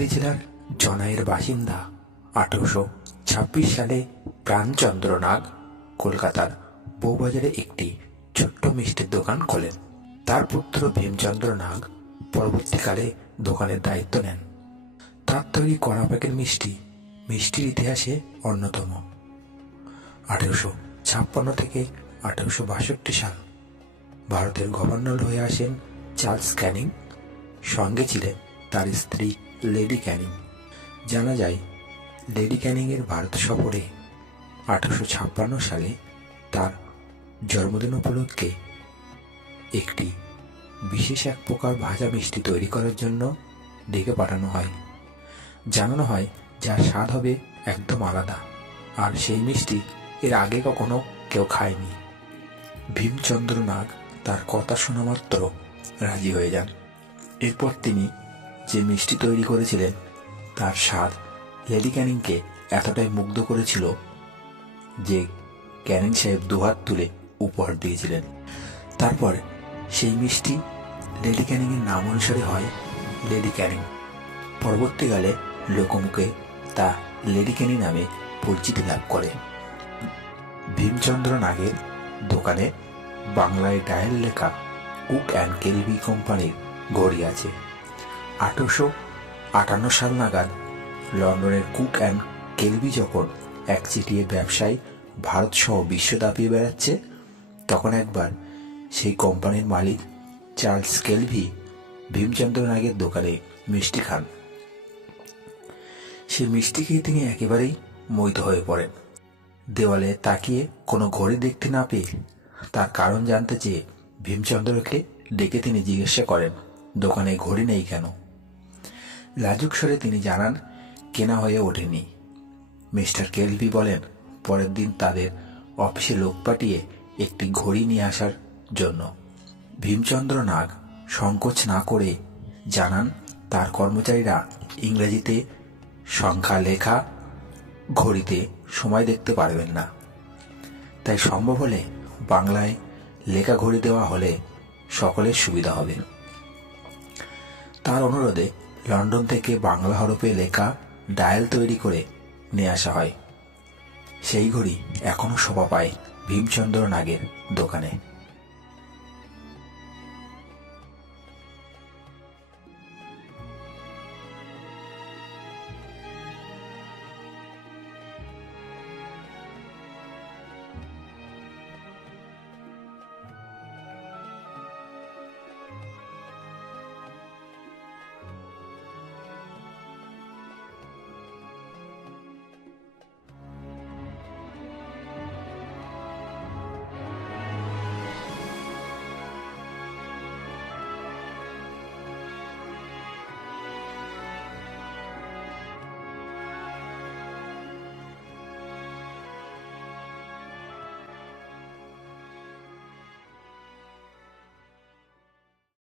হুগলি জেলার জনাইয়ের বাসিন্দা 1826 সালে প্রাণচন্দ্র নাগ কলকাতার বউবাজারে একটি ছোট্ট মিষ্টির দোকান খোলেন। তার পুত্র ভীমচন্দ্র নাগ পরবর্তীকালে দোকানের দায়িত্ব নেন। তার তৈরি কড়া প্যাকেট মিষ্টির ইতিহাসে অন্যতম। 1856 থেকে 1862 সাল ভারতের গভর্নর হয়ে আসেন চার্লস ক্যানিং। সঙ্গে ছিলেন তার স্ত্রী লেডি ক্যানিং। জানা যায়, লেডি ক্যানিংয়ের ভারত সফরে 1856 সালে তার জন্মদিন উপলক্ষে একটি বিশেষ এক প্রকার ভাজা মিষ্টি তৈরি করার জন্য ডেকে পাঠানো হয়। জানানো হয় যার স্বাদ হবে একদম আলাদা, আর সেই মিষ্টি এর আগে কখনো কেউ খায়নি। ভীমচন্দ্র নাগ তার কথা শোনা মাত্র রাজি হয়ে যান। এরপর তিনি যে মিষ্টি তৈরি করেছিলেন তার স্বাদ লেডি ক্যানিংকে এতটাই মুগ্ধ করেছিল যে ক্যানিং সাহেব দুহাত তুলে উপহার দিয়েছিলেন। তারপর সেই মিষ্টি লেডি ক্যানিংয়ের নাম অনুসারে হয় লেডি ক্যানিং। পরবর্তীকালে লোকমুখে তা লেডি ক্যানিং নামে পরিচিতি লাভ করে। ভীমচন্দ্র নাগের দোকানে বাংলায় ডায়াল লেখা কুক অ্যান্ড কেলভি কোম্পানির ঘড়ি আছে। 1858 সাল নাগাদ লন্ডনের কুক অ্যান্ড কেলভি যখন একচেটিয়া ব্যবসায় ভারত সহ বিশ্ব দাপিয়ে বেড়াচ্ছে, তখন একবার সেই কোম্পানির মালিক চার্লস কেলভি ভীমচন্দ্র নাগের দোকানে মিষ্টি খান। সেই মিষ্টি খেয়ে তিনি একেবারেই মোহিত হয়ে পড়েন। দেওয়ালে তাকিয়ে কোনো ঘড়ি দেখতে না পেয়ে তার কারণ জানতে চেয়ে ভীমচন্দ্রকে ডেকে তিনি জিজ্ঞাসা করেন, দোকানে ঘড়ি নেই কেন? লাজুক স্বরে তিনি জানান, কেনা হয়ে ওঠেনি। মিস্টার কেলভি বলেন, পরের দিন তাদের অফিসে লোক পাঠিয়ে একটি ঘড়ি নিয়ে আসার জন্য। ভীমচন্দ্র নাগ সংকোচ না করে জানান তার কর্মচারীরা ইংরেজিতে সংখ্যা লেখা ঘড়িতে সময় দেখতে পারবেন না, তাই সম্ভব হলে বাংলায় লেখা ঘড়ি দেওয়া হলে সকলের সুবিধা হবে। তার অনুরোধে লন্ডন থেকে বাংলা হরফে লেখা ডায়াল তৈরি করে নিয়ে আসা হয়। সেই ঘড়ি এখনো শোভা পায় ভীমচন্দ্র নাগের দোকানে।